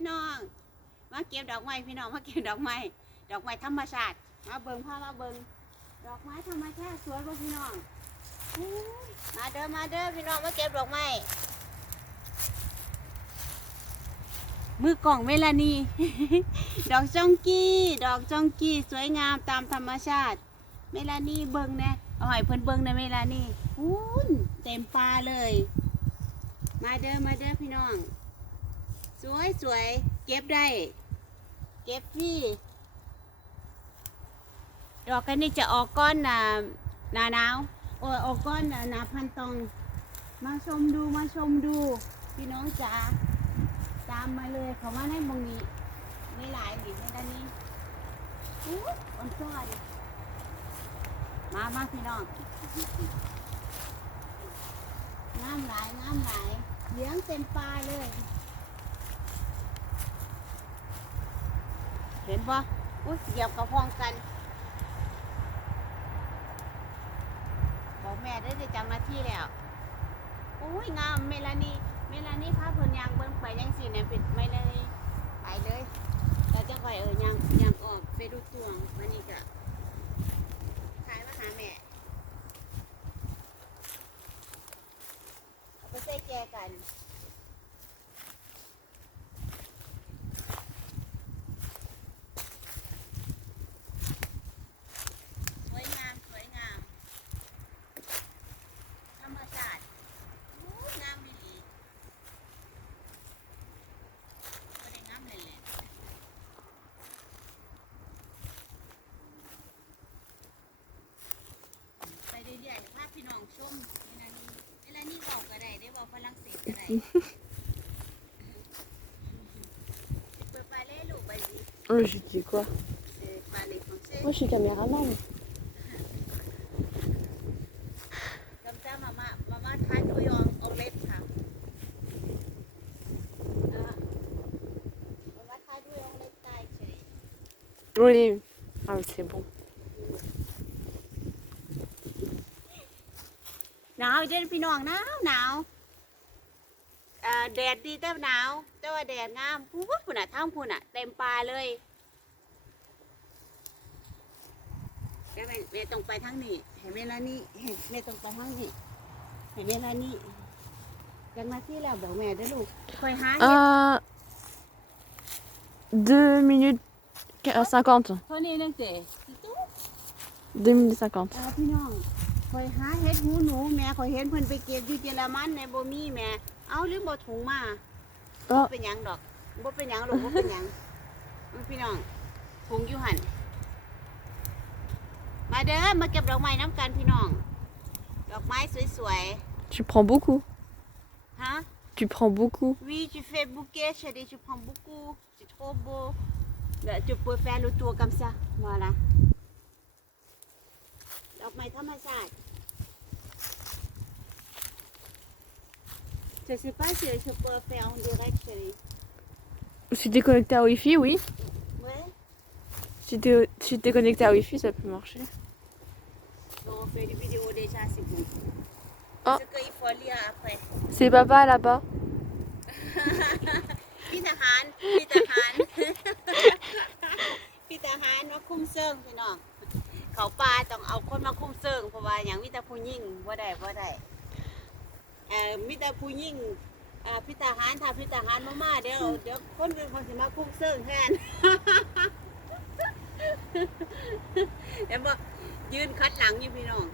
พี่น้อง มาเก็บดอกไม้พี่น้องมาเก็บดอกไม้ดอกไม้ธรรมชาติมาเบิ่งพามาเบิ่งดอกไม้ธรรมชาติสวยบ่พี่น้องมาเด้อมาเด้อพี่น้องมาเก็บดอกไม้มือกล่องเมลานีดอกจองกี้ ดอกจองกี้สวยงามตามธรรมชาติ เมลานีเบิ่งแน่เอาให้เพิ่นเบิ่งนะเมลานีอู้นเต็มปลาเลย มาเด้อมาเด้อพี่น้อง สวยสวยเก็บได้ เก็บพี่ดอกกันนี่จะออกก้อนหนาหนาหนาวโอ้ยออกก้อนหนาหนาพันตอง มาชมดูมาชมดู พี่น้องจ๋าตามมาเลยเขามาให้มงนี้ไม่หลายหรือไม่ด้านนี้อู้อ่อนซ้อนมามาพี่น้องงามหลายงามหลายเลี้ยงเต็มปลาเลย เห็นปะอุ้ยเหยียบกระพองกัน บอกแม่ได้ได้จำหน้าที่แล้ว อุ้ยงามเมลานีเมลานีพาเพิ่นยางเบิ่งไปยังสิเนี่ยเป็นเมลานีไปเลยเราจะคอยเออยางยางออกไปดูตวงวันนี้ก็ขายมาหาแม่เอาไปใส่แกกัน สวยงาม สวยงาม ธรรมชาติอู้งามมิลีก็ได้งามเลยแหละไปเรื่อยๆพาพี่น้องชมเวลานี้เวลานี้บอกก็ได้ได้ บอกฝรั่งเศสก็ได้เปิดไปเล่ลูกไปสิ Euh, je dis quoi เออไปเลย français Moi, je suis caméraman. Comme ça, maman, maman traduit en, en lettres. hein. Ah. Maman traduit en lettres thaï, chérie. Oui. Ah, mais c'est bon. หนาวเย็ เอ่อแดดดีแต่หนาว แต่ว่าแดดงามพูดพุ่นอะทั้งพุ่นอะเต็มปลาเลยแม่แม่ต้องไปทางนี้เห็นเวลานี้เห็นแม่ต้องไปทางนี้เห็นเวลานี้จังมาที่แล้วบอกแม่เด้อลูกคอยหาเห็ด Euh, 2 minutes qu- euh, 50. เท่านี้นึงเจ๊ตุ๊2 minutes 50. เอาพี่น้องคอยหาเห็ดหูหนูแม่คอยเห็นเพิ่นไปเก็บอยู่เยอรมันในบ่มีแม่ เอาลืมบ่ถุงมาเอ้อบ่เป็นหยังดอกบ่เป็นหยังลูกบ่เป็นหยังเอาพี่น้องถุงอยู่หั่นมาเด้อมาเก็บดอกไม้น้ำกันพี่น้อง ดอกไม้สวย Tu prends beaucoup. ๆ ฮะ Tu prends beaucoup. Oui, tu fais bouquet, chérie, tu prends beaucoup. C'est trop beau. Là, tu peux faire le tour comme ça. Voilà. ดอกไม้ธรรมชาติ Je sais pas si je peux faire en direct, chérie. Si t'es connecté à Wi-Fi, oui. Ouais. Si t'es si t'es connecté à Wi-Fi, ça peut marcher. Donc, on fait des vidéos déjà, c'est bon. Ah. Ce qu'il faut lire après. C'est papa là-bas. พี่ทหาร พี่ทหาร พี่ทหารมาคุ้มเซิงพี่น้อง เขาป่าต้องเอาคนมาคุ้มเซิงเพราะว่าอย่างมิตรผู้ยิ่งว่าได้ว่าได้ เอ่อมิตรผู้ยิ่งอ่าพี่ทหารถ้าพี่ทหารมามาเดี๋ยวเดี๋ยวคนอื่นเขาสิมาคุ้มเซิงแทนแต่บอกยืนคัดหลังอยู่พี่น้อง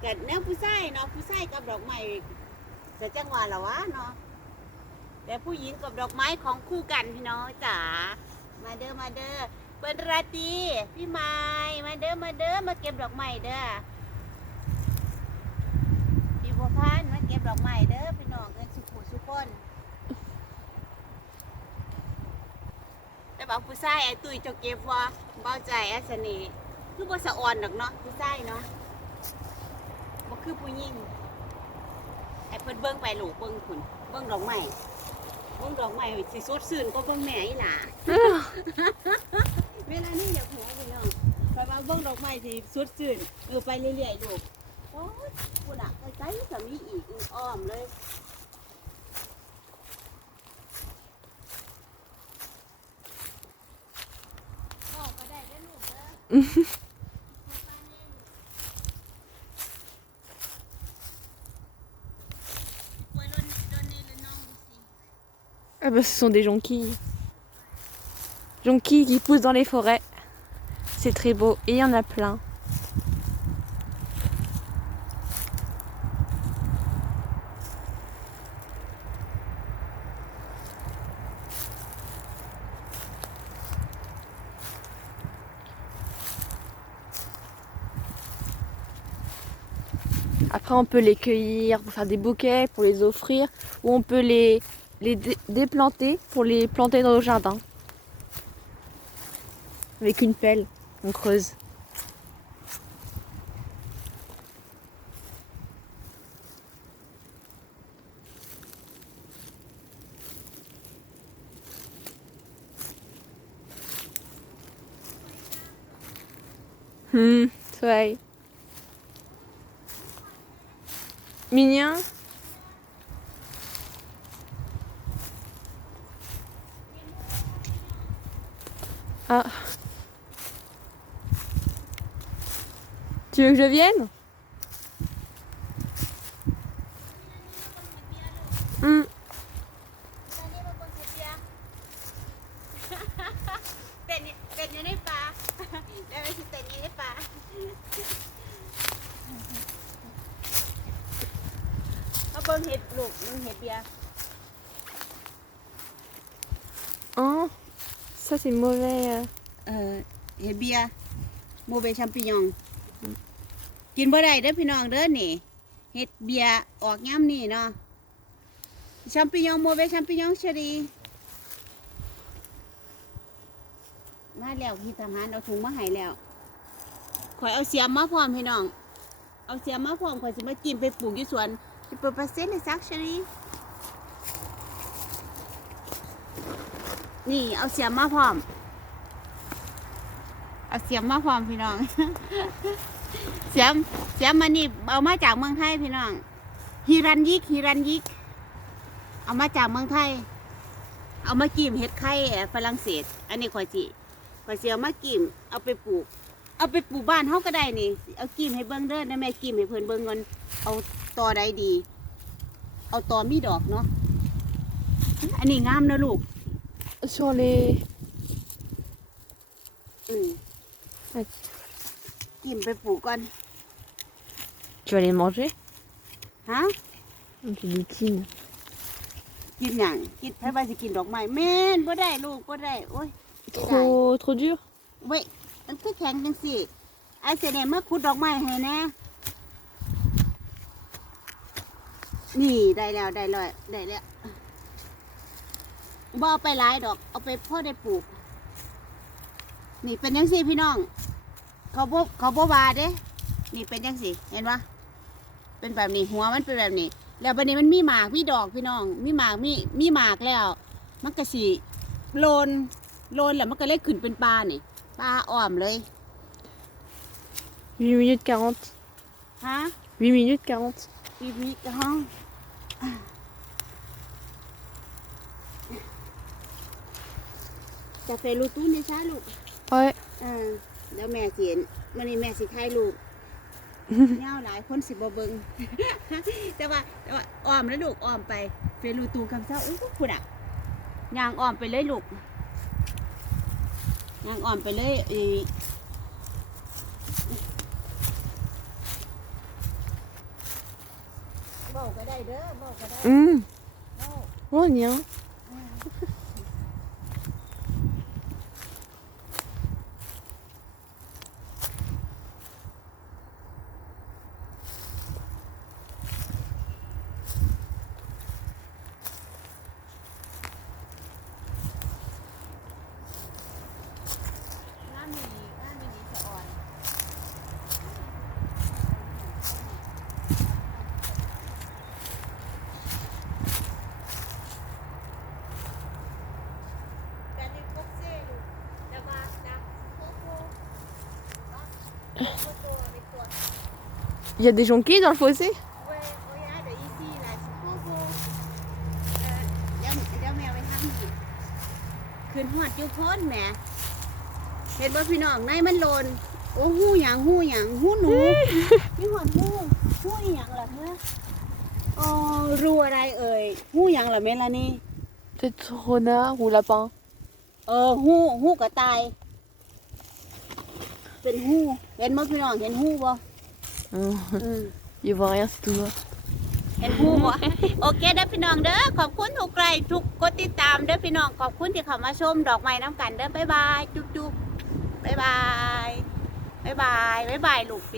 แต่แนวผู้ชายเนาะผู้ชายกับดอกไม้แต่จังหวะละวะเนาะแต่ผู้หญิงกับดอกไม้ของคู่กันพี่น้องจ๋ามาเด้อมาเด้อเปิ้นราตรีพี่ไม้มาเด้อมาเด้อมาเก็บดอกไม้เด้อพี่บัวพานเก็บ ดอกไม้เด้อพี่น้องเงินสุขุสุคนแต่บอกผู้ชายไอ้ตุ้ยเจะเก็บว่าเบาใจไอ้สนีคือบ่สะอ่อนดอกเนาะผู้ชายเนาะบ่คือผู้หญิงไอ้เพิ่นเบิ่งไปหลูกเบิ่งคุณเบิ่งดอกไม้เบิ่งดอกไม้สิสดชื่นก็เบิ่งแม่อีหล่าเวลานี้อยากหัวพี่น้องไปว่าเบิ่งดอกไม้สิสดชื่นเออไปเรื่อยๆลูก Ah bah ce sont des jonquilles. Jonquilles qui poussent dans les forêts. C'est très beau et il y en a plein. Après, on peut les cueillir pour faire des bouquets, pour les offrir, ou on peut les, les dé- déplanter pour les planter dans nos jardins. Avec une pelle, on creuse. Hmm, ouais. Mignon. Ah. Tu veux que je vienne? เอาเบิ่งเห็ดลูกเบิ่งเห็ดเบียร์ Oh, ça c'est mauvais. euh. เออเห็ดเบียร์โมเบชัมปิญอง กินบ่ได้เด้อพี่น้องเด้อนี่เห็ดเบียร์ออกย่ำนี่เนาะชัมปิญองโมเบชัมปิญองเชอรีมาแล้วพี่ทหารเอาถุงมาให้แล้วข่อยเอาเสียมมาพร้อมพี่น้อง เอาเสียมมาพร้อมข่อยสิมากินไปปลูกอยู่สวน สิเปิดเปอร์เซ็นต์ในซักชอรีนี่เอาเสียมมาพร้อม เอาเสียมมาพร้อมพี่น้อง เสียมเสียมมันนี่เอามาจากเมืองไทยพี่น้องฮิรันยิกฮิรันยิก เอามาจากเมืองไทย เอามากิมเฮ็ดไข่แฝรั่งเศส อันนี้ข่อจิข่อยสิเอามากิมเอาไปปลูก เอาไปปลูกบ้านเฮาก็ได้นี่ เอากิมให้เบิ่งเด้อนะแม่กิมให้เพิ่นเบิ่งก่อนเอาตอใดดี เอาตอมีดอกเนาะอันนี้งามนะลูก Sur les. อืม Ouais. กิมไปปลูกก่อน Tu vas les manger ฮะ Tu butines. กินหยังกินไผว่าสิกินดอกไม้แม่นบ่ได้ลูกบ่ได้โอ้ย Trop, trop dur เว้ย มันคือแข็งจังสิไอเสยเนมาขุดดอกไม้ให้แน่นี่ได้แล้วได้แล้วได้แล้วบ่เอาไปหลายดอก เอาไปพ่อได้ปลูก นี่เป็นจังสิพี่น้อง เขาบ่เขาบ่วาเด้ นี่เป็นจังสิเห็นปะเป็นแบบนี้หัวมันเป็นแบบนี้ แล้วบัดนี้มันมีหมากมีดอกพี่น้อง มีหมากมีมีหมากแล้ว มันก็สิโลนโลนแล้วมันก็เลยขึ้นเป็นปลาเนี่ ปลาอ้อมเลย 8 minutes 40. ฮะ 8 minutes 40. ปีนี้ก็ห้องจะไปรูตู้นี่ช้าลูก Ouais. เออแล้วแม่สิเห็นมันนี่แม่สิถ่ายลูกเงาหลายคนสิบ่เบิง แต่ว่าแต่ว่าอ้อมแล้วลูกอ้อมไปเฟรูตูคำเจ้าอุ้ยคุณอะยางอ้อมไปเลยลูก ยางอ้อมไปเลยอีบอกก็ได้เด้อบอกก็ได้ Hum. เว้า Oh, bien. น้ำมีน้ำมีดีสะอ่อนแต่นี่พวกเซ่ลูกแต่ว่าจากโคโค่โคโค่ในตัว Il y a des jonquilles dans le fossé เว้ยโอ้ยอะเดี๋ยวอีซี่ล่ะสิโคโค่เอ่อเดี๋ยวเดี๋ยวแมวไปทำนี่ขึ้นหอดอยู่โพ้นแหมเห็นบ่พี่น้องในมันโลน โอ้หู้หยังหู้หยังหู้หนูนี่หอนหู้หู้อีหยังล่ะเธออ๋อรูอะไรเอ่ยหู้หยังล่ะเมลานี่ Peut-être renard ou lapin. เออหู้หู้กระต่าย เป็นหู้เห็นบ่พี่น้องเห็นหู้บ่ Hum, อยู่บ่อยสตัวเห็นผู้บ่โอเคเด้อพี่น้องเด้อขอบคุณทุกไลค์ทุกกดติดตามเด้อพี่น้องขอบคุณที่เข้ามาชมดอกไม้น้ำกันเด้อบ๊ายบายจุ๊บจุ๊บบ๊ายบายบ๊ายบายบ๊ายบายลูกปิด